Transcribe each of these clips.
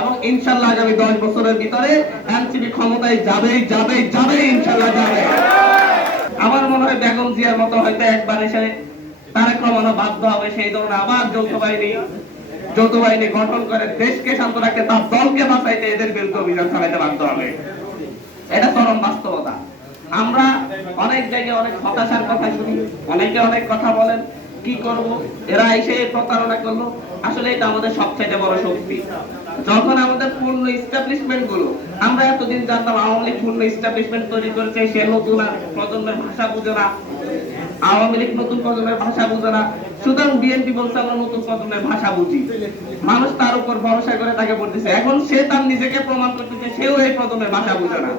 এবং ইনশাআল্লাহ আগামী 10 বছরের ভিতরে এনসিপি ক্ষমতায় যাবে ইনশাআল্লাহ যাবে। আমার মনে হয় বেগম জিয়ার মতো হয়তো একবার এসে তারেক রহমানও বাধ্য হবে সেই ধরনের আবার যৌথ বাহিনী গঠন করে দেশকে শান্ত রাখতে, তার দলকে বাঁচাইতে এদের বিরুদ্ধে অভিযান চালাইতে বাধ্য হবে। এটা চরম বাস্তবতা। আমরা অনেক জায়গায় অনেক হতাশার কথা শুনি, অনেকে অনেক কথা বলেন, কি করব, এরা এসে প্রতারণা করলো। আসলে এটা আমাদের সবচেয়ে বড় শক্তি। যখন আমাদের পূর্ণ এস্টাবলিশমেন্ট গুলো, আমরা এতদিন জানতাম আওয়ামী লীগ পূর্ণ এস্টাবলিশমেন্ট তৈরি করেছে, সে নতুন প্রজন্মের ভাষা বুঝে না, আওয়ামী লীগ নতুন প্রজন্মের ভাষা বুঝে না, সুতরাং বিএনপি বলছে আমরা নতুন প্রজন্মের ভাষা বুঝি। মানুষ তার উপর ভরসা করে তাকে ভোট দিচ্ছে। এখন সে তার নিজেকে প্রমাণ করতেছে সেও এই প্রজন্মের ভাষা বুঝে না,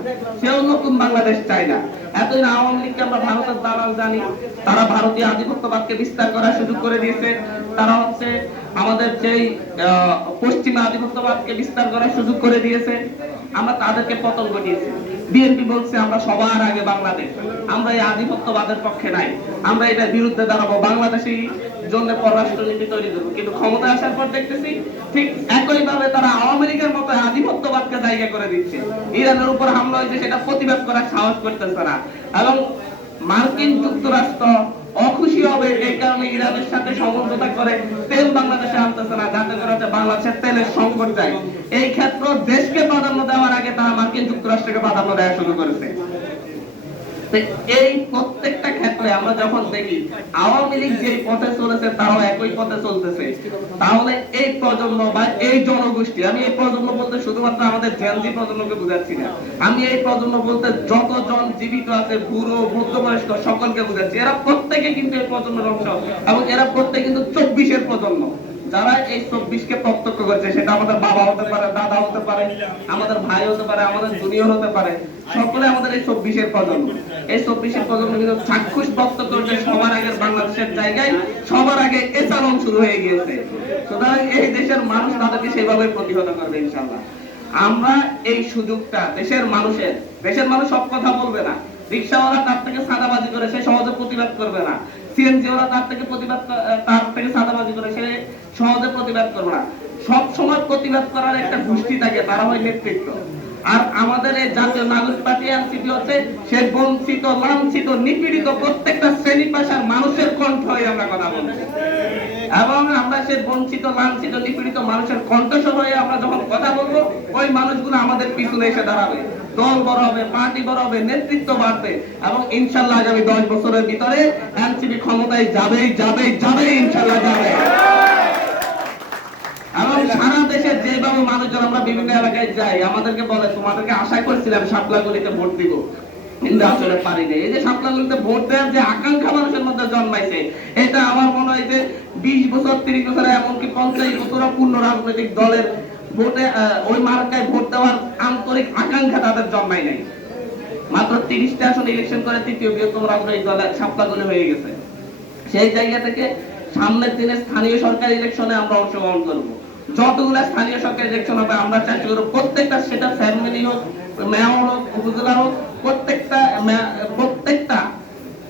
সেও নতুন বাংলাদেশ চায় না। এতদিন আওয়ামী লীগকে আমরা ভারতের দালাল জানি, তারা ভারতীয় আধিপত্যবাদকে বিস্তার করার সুযোগ করে দিয়েছে, তারা হচ্ছে আমাদের যেই পশ্চিমা আধিপত্যবাদকে বিস্তার করার সুযোগ করে দিয়েছে, আমরা তাদেরকে পতন ঘটিয়েছি। বিএনপি বলছে আমরা সবার আগে বাংলাদেশ, আমরা এই আধিপত্যবাদের পক্ষে নাই, আমরা এটার বিরুদ্ধে দাঁড়াবো, বাংলাদেশী জন্য পররাষ্ট্রনীতি তৈরি করবো। কিন্তু ক্ষমতায় আসার পর দেখতেছি ঠিক একই ভাবে তারা আওয়ামী লীগের মতো আধিপত্যবাদকে জায়গা করে দিচ্ছে। ইরানের উপর হামলা হয়েছে, সেটা প্রতিবাদ করার সাহস করতেছে না। এবং মার্কিন যুক্তরাষ্ট্র অখুশি হবে এই কারণে ইরানের সাথে সমঝোতা করে তেল বাংলাদেশে আনতেছে না, যাতে করে বাংলাদেশের তেলের সংকট যায়। এই ক্ষেত্রে দেশকে প্রাধান্য দেওয়ার আগে তারা মার্কিন যুক্তরাষ্ট্রকে প্রাধান্য দেওয়া শুরু করেছে। এই প্রত্যেকটা ক্ষেত্রে আমরা যখন দেখি আওয়ামী লীগ যে পথে চলেছে তারাও একই পথে চলতেছে, তাহলে এই প্রজন্ম বা এই জনগোষ্ঠী, আমি এই প্রজন্ম বলতে শুধুমাত্র আমাদের জেনজি প্রজন্মকে বুঝাচ্ছি না, আমি এই প্রজন্ম বলতে যতজন জীবিত আছে বুড়ো মধ্যবয়স্ক সকলকে বুঝাচ্ছি। এরা প্রত্যেকে কিন্তু এই প্রজন্মের অংশ, এবং এরা প্রত্যেকে কিন্তু 24-এর প্রজন্ম। যারা এই 24-কে প্রত্যক্ষ করছে, সেটা আমাদের বাবা হতে পারে, দাদা হতে পারে, আমাদের ভাই হতে পারে, আমাদের জুনিয়র হতে পারে, সকলে আমাদের এই 24-এর প্রজন্ম। এই 24-এর প্রজন্ম কিন্তু চাক্ষুষ প্রত্যক্ষ করছে সবার আগে বাংলাদেশের জায়গায় সবার আগে এসালন শুরু হয়ে গিয়েছে। সুতরাং এই দেশের মানুষ তাদেরকে সেভাবে প্রতিহত করবে ইনশাআল্লাহ। আমরা এই সুযোগটা দেশের মানুষ সব কথা বলবে না, রিকশাওয়ালা তার থেকে সাদাবাজি করে সে সহজে প্রতিবাদ করবে না, সিএনজিওয়ালা তার থেকে সাদাবাজি করে সে সহজে প্রতিবাদ করবে না। সব সময় প্রতিবাদ করার একটা গোষ্ঠী থাকে, তারা হয় নেতৃত্ব। আর আমাদের এই জাতীয় নাগরিক পার্টি এনসিপি হচ্ছে সে বঞ্চিত, লাঞ্ছিত, নিপীড়িত প্রত্যেকটা শ্রেণী পেশার মানুষের কণ্ঠ হয়ে আমরা কথা বলছি। এবং আমরা সে বঞ্চিত, লাঞ্ছিত, নিপীড়িত মানুষের কণ্ঠস্বর হয়ে আমরা যখন কথা বলবো, ওই মানুষগুলো আমাদের পিছনে এসে দাঁড়াবে, দল বড় হবে, পার্টি বড় হবে, নেতৃত্ব বাড়বে, এবং ইনশাআল্লাহ আগামী 10 বছরের ভিতরে এনসিপি ক্ষমতায় যাবে ইনশাআল্লাহ যাবে। এবং সারা দেশে যেভাবে মানুষজন, আমরা বিভিন্ন এলাকায় যাই, আমাদেরকে বলে তোমাদেরকে আশা করছিলাম শাপলাগুলিতে ভোট দিব, কিন্তু আসলে পারিনি। এই যে শাপলাগুলিতে ভোট দেওয়ার যে আকাঙ্ক্ষা মানুষের মধ্যে জন্মাইছে, এটা আমার মনে হয় যে 20 বছর 30 বছর এমনকি 50 বছর পূর্ণ রাজনৈতিক দলের ভোটে ওই মার্কায় ভোট দেওয়ার আন্তরিক আকাঙ্ক্ষা তাদের জন্মাই নাই। মাত্র 30টা আসন ইলেকশন করে তৃতীয় বৃহত্তম রাজনৈতিক দলের শাপলাগুলি হয়ে গেছে। সেই জায়গা থেকে সামনের দিনে স্থানীয় সরকার ইলেকশনে আমরা অংশগ্রহণ করবো। যতগুলো স্থানীয় সরকার ইলেকশন হবে আমরা চেষ্টা করবো প্রত্যেকটা, সেটা ফ্যামিলি হোক, মেয়র হোক, উপজেলা হোক, প্রত্যেকটা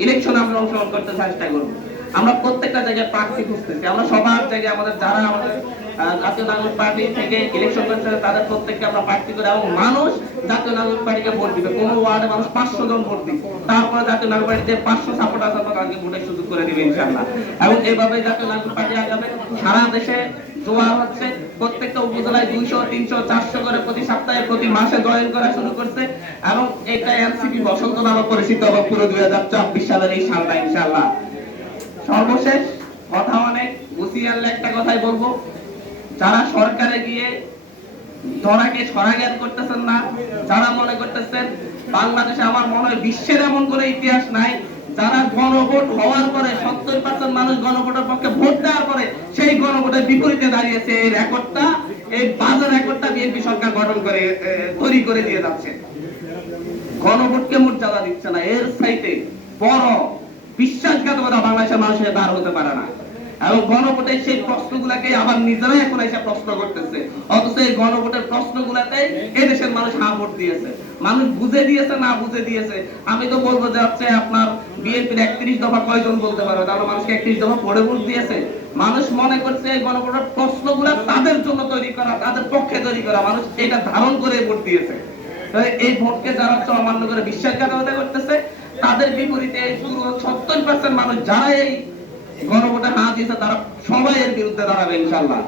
ইলেকশনে আমরা অংশগ্রহণ করতে চেষ্টা করবো। আমরা প্রত্যেকটা জায়গায় প্রার্থী খুঁজতেছি, আমরা সবার জায়গায় আমাদের যারা আমাদের জাতীয় নাগরিক পার্টি থেকে ইলেকশন করছে তাদের প্রত্যেককে আমরা প্রার্থী করে, এবং মানুষ জাতীয় নাগরিক পার্টিকে ভোট দিবে। কোন ওয়ার্ডে মানুষ 500 জন ভোট দিবে, তারপরে জাতীয় নাগরিক পার্টিতে 500 সাপোর্টার তাদেরকে ভোটের সুযোগ করে দিবে ইনশাআল্লাহ। এবং এইভাবে জাতীয় নাগরিক পার্টি আগামী সারা দেশে জোয়ার হচ্ছে, প্রত্যেকটা উপজেলায় 200, 300, 400 করে প্রতি সপ্তাহে, প্রতি মাসে জয়েন করা শুরু করছে। এবং এটা এনসিপি বসন্ত নামে পরিচিত হবে পুরো 2024 সালের এই সালটা ইনশাআল্লাহ। সর্বশেষ কথা অনেক গুছিয়ে আনলে একটা কথাই বলবো, যারা সরকারে গিয়ে ধরাকে সরাজ্ঞান করতেছেন না, যারা মনে করতেছেন বাংলাদেশে, আমার মনে হয় বিশ্বের এমন কোনো ইতিহাস নাই যারা গণভোট হওয়ার পরে 70% মানুষ গণভোটের পক্ষে ভোট দেওয়ার পরে সেই গণভোটের বিপরীতে দাঁড়িয়েছে, এই রেকর্ডটা, এই বাজার রেকর্ডটা বিএনপি সরকার গঠন করে তৈরি করে দিয়ে যাচ্ছে। গণভোটকে মর্যাদা দিচ্ছে না, এর চাইতে বড় বিশ্বাসঘাতকতা বাংলাদেশের মানুষের বার হতে পারে না। এবং গণভোটের সেই প্রশ্নগুলাকে আবার নিজেরাই এখন এসে প্রশ্ন করতেছে, অথচ এই গণভোটের প্রশ্নগুলাতে এই দেশের মানুষ হ্যাঁ ভোট দিয়েছে। মানুষ বুঝে দিয়েছে না বুঝে দিয়েছে, আমি তো বলবো যে হচ্ছে আপনার বিএনপির 31 দফা কয়জন বলতে পারবে? তাহলে মানুষকে 31 দফা পড়ে ভোট দিয়েছে। মানুষ মনে করছে এই গণভোটের প্রশ্নগুলো তাদের জন্য তৈরি করা, তাদের পক্ষে তৈরি করা, মানুষ এটা ধারণ করে ভোট দিয়েছে। এই ভোটকে যারা অমান্য করে বিশ্বাসঘাতকতা করতেছে, তাদের বিপরীতে পুরো 70% মানুষ যারা এই গণভোটে হাত দিয়েছে, তারা সবাই এর বিরুদ্ধে দাঁড়াবে ইনশাআল্লাহ।